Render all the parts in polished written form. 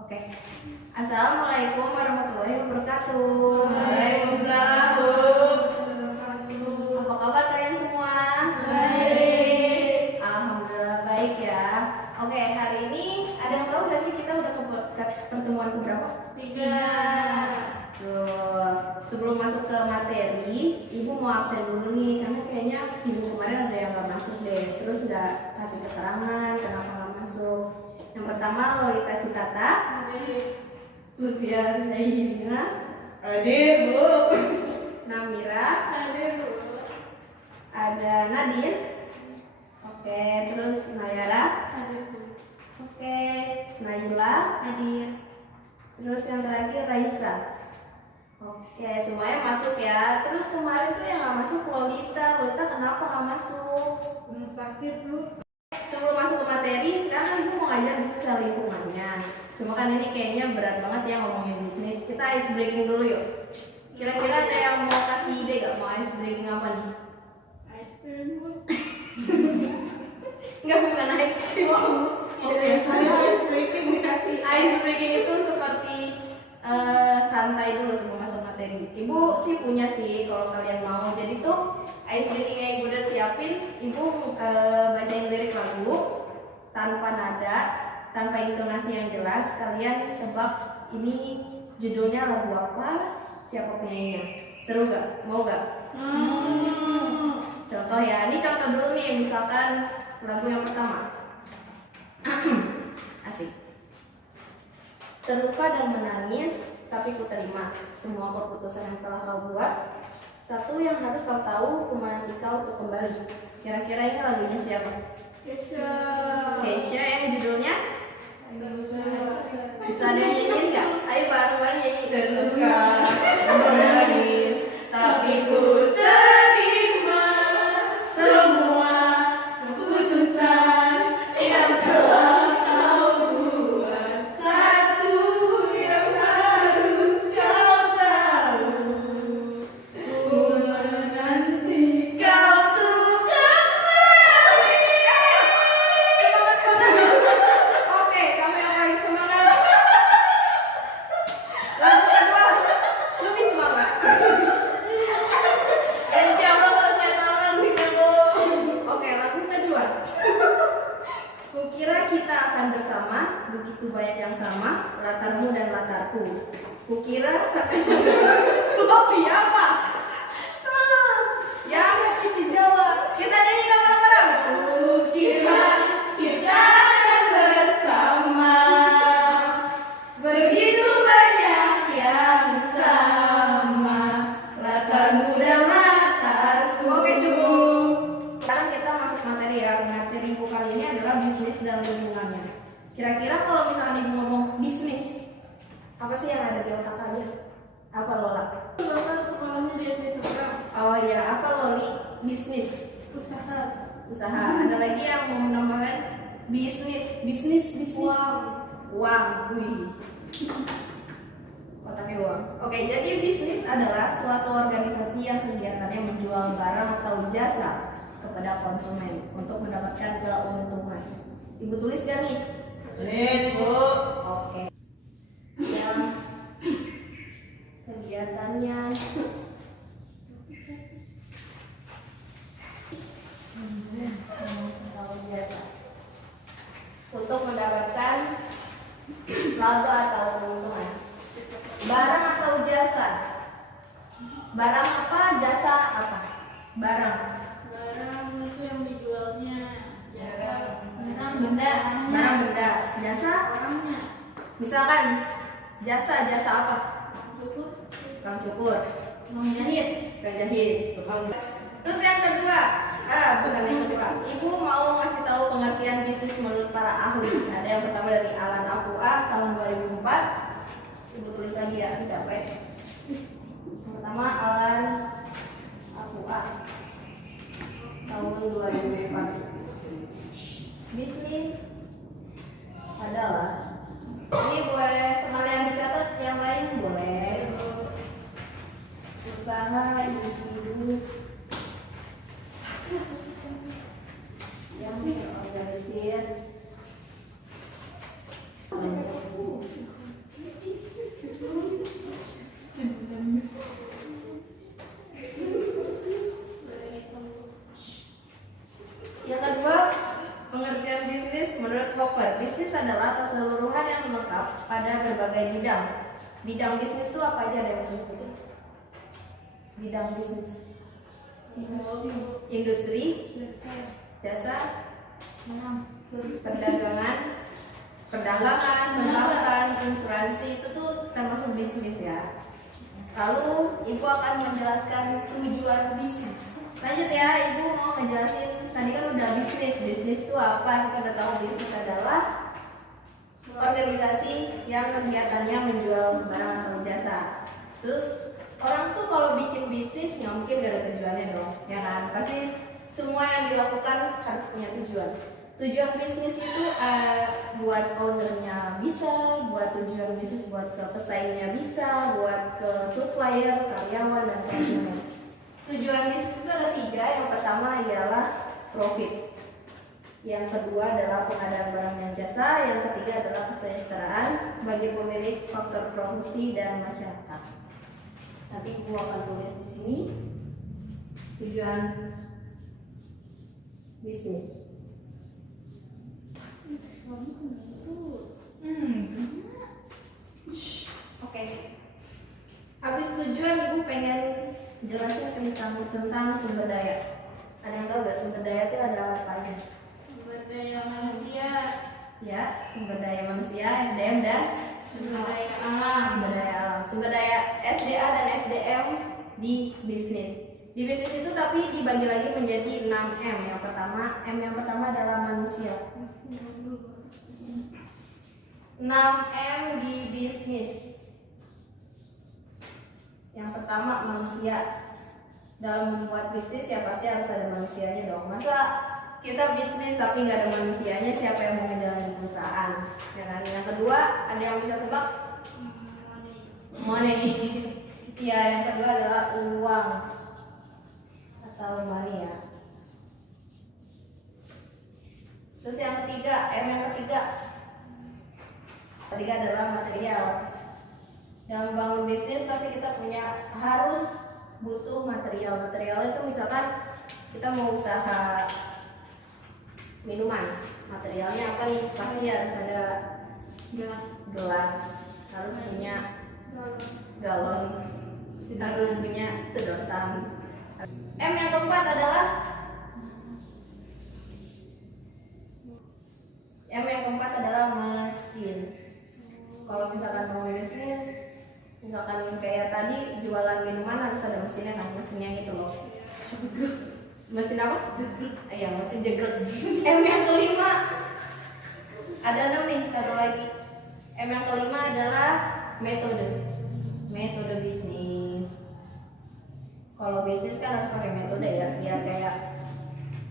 Oke. Assalamualaikum warahmatullahi wabarakatuh. Waalaikumsalam, Bu. Apa kabar kalian semua? Baik. Alhamdulillah baik ya. Oke, hari ini ada yang tahu gak sih kita udah ke pertemuan keberapa? 3. Tuh, sebelum masuk ke materi, Ibu mau absen dulu nih karena kayaknya minggu kemarin ada yang nggak masuk deh. Terus nggak kasih keterangan kenapa nggak masuk. Yang pertama Lolita Citata, Lutfia Zaina, Hadir, Bu. Namira, Hadir, Bu. ada Nadir, oke, terus Nayara, Hadir, Bu. oke, Naila, Hadir. terus yang terakhir Raisa. Oke, semuanya masuk ya. Terus kemarin tuh yang nggak masuk Lolita kenapa nggak masuk? Sakit, Bu. Sebelum masuk ke materi, sekarang kan Ibu mau ngajar bisnis dan lingkungannya. Cuma kan ini kayaknya berat banget ya ngomongin bisnis. Kita ice breaking dulu yuk. Kira-kira ada yang mau kasih ide gak? Mau ice breaking apa nih? Ice cream, Bu. Enggak, bukan ice cream. Oke. Ice breaking dikasih. Ice breaking itu seperti santai dulu sebelum masuk materi. Ibu sih punya sih kalau kalian mau. Jadi tuh ice breaking yang Ibu udah siapin, Ibu bacain lirik lagu tanpa nada, tanpa intonasi yang jelas. Kalian tebak ini judulnya lagu apa, siapa penyanyinya. Seru gak? Mau gak? Contoh ya, ini contoh dulu nih. Misalkan lagu yang pertama. Asik. Terluka dan menangis, tapi ku terima semua keputusan yang telah kau buat. Satu yang harus kau tahu, ku menanti kau untuk kembali. Kira-kira ini lagunya siapa? Kesha. Keisha yang judulnya? Bisa ada yang nyanyiin nggak? Ayo bareng-bareng nyanyi. Terluka, menangis, tapi ku terima semua keputusan yang telah kau buat. Satu yang harus kau tahu, ku menanti kau untuk kembali. Oke, kamu yang paling semangat. Lagu kedua, lebih semangat. Insya Allah kalau saya tangan gitu, Bu. Oke, lagu kedua. Kukira kita akan bersama, begitu banyak yang sama, latarmu dan latarku. Kukira Lopi apa? Terus, Yang ini Jawa. kita nyanyikan bareng-bareng. Kukira Kita akan bersama, begitu banyak yang sama, latarmu dan latarku. Oke, cukup. Sekarang kita masuk materi ya. Materi Ibu kali ini adalah bisnis dan lingkungannya. Kira-kira kalau misalnya Ibu ngomong bisnis, apa sih yang ada di otak kalian? Apa Lola? Bapak sekolahnya di SD seberang. Oh iya, apa Loli? Bisnis, Usaha. usaha. Ada lagi yang mau menambahkan bisnis. Uang. Wih. Otaknya uang. Oke, jadi bisnis adalah suatu organisasi yang kegiatannya menjual barang atau jasa kepada konsumen untuk mendapatkan keuntungan. Ibu tulis gak nih? Tulis, Bu. Oke. Yang kegiatannya atau jasa untuk mendapatkan laba atau keuntungan. Barang atau jasa? Barang apa? Jasa apa? Barang. Barang itu yang dijualnya. Barang benda. Barang benda. Jasa? Orangnya. Misalkan jasa apa? Cukup. Tukang cukur, Tukang jahit. tukang jahit, tukang. Terus yang kedua, bukan yang kedua. Ibu mau ngasih tahu pengertian bisnis menurut para ahli. Ada yang pertama dari Alan Afua tahun 2004. Ibu tulis lagi ya, dicapai. Yang pertama Alan Afua tahun 2004. Bisnis adalah, ini boleh sekalian dicatat, yang lain boleh. Usaha individu yang diorganisir Yang kedua, pengertian bisnis menurut Popper. Bisnis adalah keseluruhan yang lengkap pada berbagai bidang. Bidang bisnis itu apa aja, ada yang bisa sebutin? Bidang bisnis. Industri, jasa, perdagangan, perbankan, asuransi, itu tuh termasuk bisnis ya. Lalu Ibu akan menjelaskan tujuan bisnis. Lanjut ya, Ibu mau ngejelasin. Tadi kan udah bisnis. Bisnis itu apa? Kita udah tahu bisnis adalah organisasi yang kegiatannya menjual barang atau jasa. Terus orang tuh kalau bikin bisnis nggak mungkin gak ada tujuannya dong, ya kan? Pasti semua yang dilakukan harus punya tujuan. Tujuan bisnis itu buat ownernya bisa, buat tujuan bisnis buat ke pesaingnya bisa, buat ke supplier, karyawan dan lain-lain. Tujuan bisnis itu ada 3. Yang pertama ialah profit. Yang kedua adalah pengadaan barang dan jasa. Yang ketiga adalah kesejahteraan bagi pemilik, faktor produksi dan masyarakat. Nanti Ibu akan tulis di sini tujuan bisnis. Oke. Habis tujuan, Ibu pengen jelasin tentang sumber daya. Ada yang tahu nggak sumber daya itu ada apa aja? Sumber daya manusia, Ya, sumber daya manusia, SDM dan sumber daya alam. sumber daya alam. Sumber daya SDA dan SDM di bisnis. Di bisnis itu tapi dibagi lagi menjadi 6M. Yang pertama adalah manusia. 6M di bisnis. Yang pertama manusia. Dalam membuat bisnis ya pasti harus ada manusianya dong. Masa kita bisnis tapi nggak ada manusianya, siapa yang mau ngejalanin perusahaan? Ya kan? Yang kedua, ada yang bisa tebak? Money. Iya, yang kedua adalah uang atau money ya. Terus yang ketiga, yang ketiga adalah material. Dalam membangun bisnis pasti kita harus butuh material. Materialnya itu misalkan kita mau usaha minuman, materialnya apa nih? Pasti harus ada gelas, harus punya galon, harus punya sedotan. Yang keempat adalah mesin. Kalau misalkan mau bisnis, misalkan kayak tadi jualan minuman harus ada mesinnya kan, mesinnya gitu loh. Mesin apa? Iya, mesin jegrek. Yang kelima ada 6 nih, satu lagi. Yang kelima adalah metode bisnis. Kalau bisnis kan harus pakai metode ya, biar kayak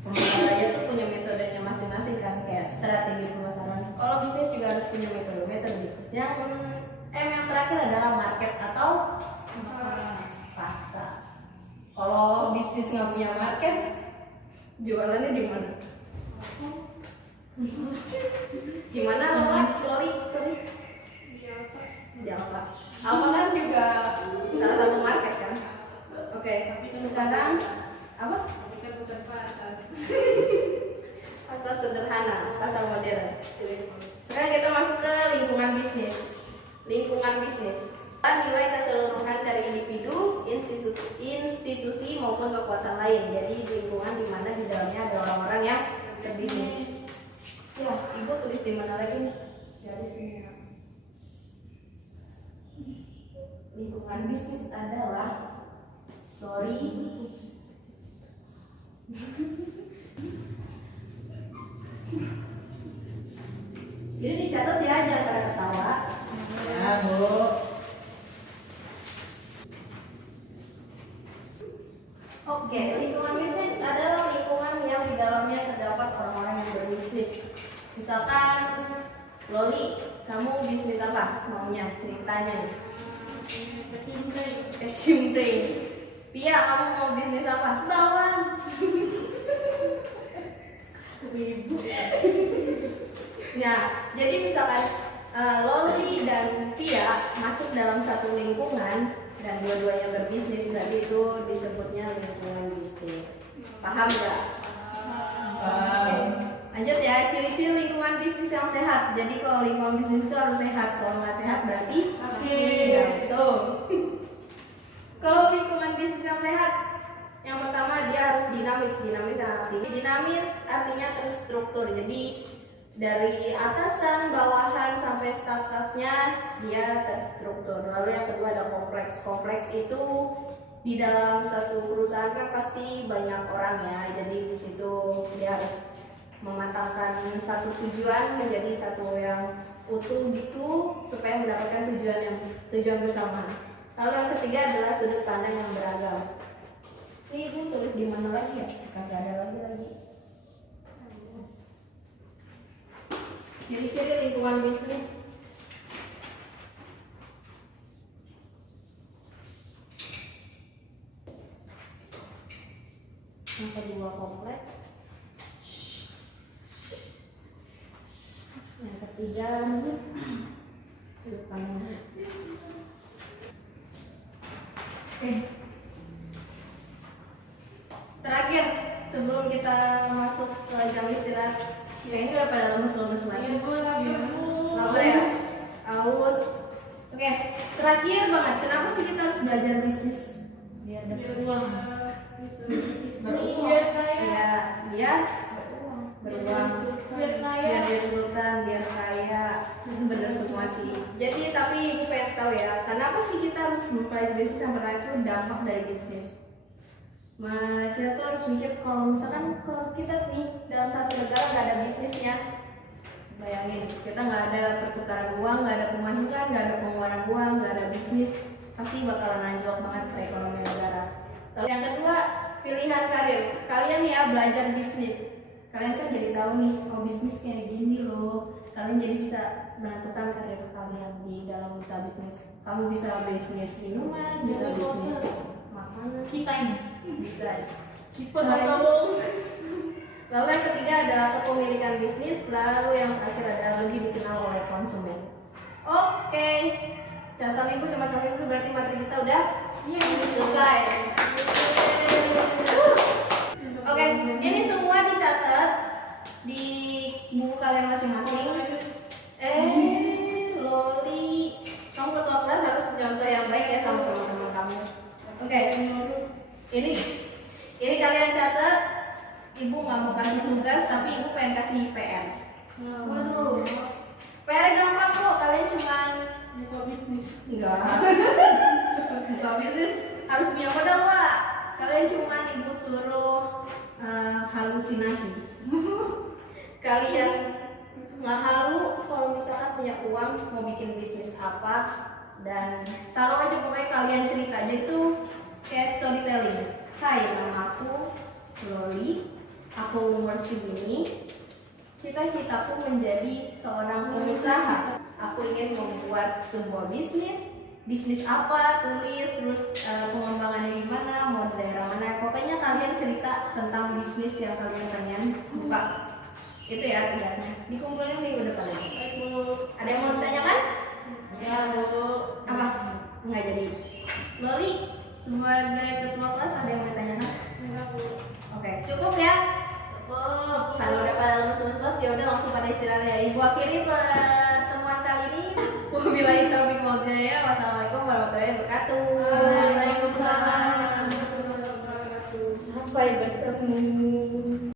pemasaran aja tuh punya metodenya masing-masing kan, kayak strategi pemasaran. Kalau bisnis juga harus punya metode bisnis. Yang terakhir adalah market atau pasar. Kalau bisnis nggak punya market, jualannya di mana? Gimana Loli? Sorry. Di Alfa. Alfa kan juga salah satu market kan? Oke, sekarang apa? Pasar sederhana, pasar modern. Sekarang kita masuk ke lingkungan bisnis. Nilai keseluruhan dari individu, institusi maupun kekuatan lain. Jadi lingkungan di mana di dalamnya ada orang-orang yang berbisnis. Ya, Ibu tulis di mana lagi nih? Dari sini. Lingkungan bisnis adalah Jadi dicatat ya, jangan pada ketawa. Ya, Bu. Oke, lingkungan bisnis adalah lingkungan yang di dalamnya terdapat orang-orang yang berbisnis. Misalkan Loli, kamu bisnis apa? Maunya ceritanya nih. Kecimpring. Pia, kamu mau bisnis apa? Bawang. Ya, jadi misalkan Loli dan Pia masuk dalam satu lingkungan dan dua-duanya berbisnis, berarti itu disebutnya lingkungan bisnis. Paham nggak? ciri-ciri lingkungan bisnis yang sehat. Jadi kalau lingkungan bisnis itu harus sehat. Kalau nggak sehat berarti Oke. ya, betul. Kalau lingkungan bisnis yang sehat, yang pertama dia harus dinamis. Dinamis artinya terstruktur. Jadi dari atasan, bawahan sampai staff-staffnya dia terstruktur. Lalu yang kedua ada kompleks. Kompleks itu di dalam satu perusahaan kan pasti banyak orang ya. Jadi di situ dia harus mematangkan satu tujuan menjadi satu yang utuh gitu supaya mendapatkan tujuan bersama. Lalu yang ketiga adalah sudut pandang yang beragam. Ini ibu tulis di mana lagi ya? Kagak ada lagi. Ciri-ciri lingkungan bisnis. Yang kedua kompleks. Yang ketiga sudut pandang. Oke. Terakhir sebelum kita masuk ke jam istirahat, kayaknya udah pada lemes-lemes lagi. Lapar ya? Aus. Oke, terakhir banget. Kenapa sih kita harus belajar bisnis? Biar dapat uang. Beruang. Biar kaya. Ya, biar beruang. Biar kaya. Biar jadi sultan, biar kaya. Itu bener semua sih. Jadi tapi ibu pengen tahu ya, kenapa sih kita harus mempelajari bisnis yang pertama itu dampak dari bisnis? Kita tuh harus mikir kalau misalkan kalau kita nih dalam satu negara nggak ada bisnisnya, bayangin kita nggak ada pertukaran uang, nggak ada pemasukan, nggak ada pengeluaran uang, nggak ada bisnis, pasti bakalan anjlok banget perekonomian negara. Lalu yang kedua, pilihan karir. Kalian ya belajar bisnis, kalian kan jadi tahu nih, oh bisnis kayak gini loh. Kalian jadi bisa menentukan karir kalian di dalam usaha bisnis. Kamu bisa bisnis minuman, bisa bisnis makanan, Kita ini. bisa. Potong. Lalu yang ketiga adalah kepemilikan bisnis. Lalu yang terakhir adalah lebih dikenal oleh konsumen. Oke, catatan ibu cuma sampai situ, berarti materi kita udah selesai. Oke, ini semua dicatat di buku kalian masing-masing. Loli, kamu ketua kelas harus contoh yang baik ya sama teman-teman kamu. Oke, ini kalian catat. Ibu nggak mau kasih tugas, tapi ibu pengen kasih PR. Waduh. PR gampang kok, kalian cuman Buka bisnis. enggak buka bisnis harus punya modal Pak. Kalian cuman ibu suruh halusinasi. Kalian nggak halu kalau misalkan punya uang mau bikin bisnis apa, dan taruh aja pokoknya kalian cerita aja itu kayak storytelling. Hai, nama aku Loli, aku umur segini, cita-citaku menjadi seorang pengusaha. Aku ingin membuat sebuah bisnis apa, tulis, terus pengembangannya gimana, mau di daerah mana. Pokoknya kalian cerita tentang bisnis yang kalian pengen buka. Itu ya tugasnya. Dikumpulin minggu depan aja. Ada yang mau ditanyakan? Ya, Bu. Apa? Nggak jadi. Loli, sebagai ketua kelas ada yang mau ditanyakan? Enggak, Bu. Oke, cukup ya. Cukup. Kalau udah pada lemes-lemes banget, ya udah langsung pada istirahat ya. Ibu akhiri pertemuan kali ini. Wabillahi taufiq wal hidayah. Wassalamualaikum warahmatullahi wabarakatuh. Waalaikumsalam warahmatullahi wabarakatuh. Sampai bertemu.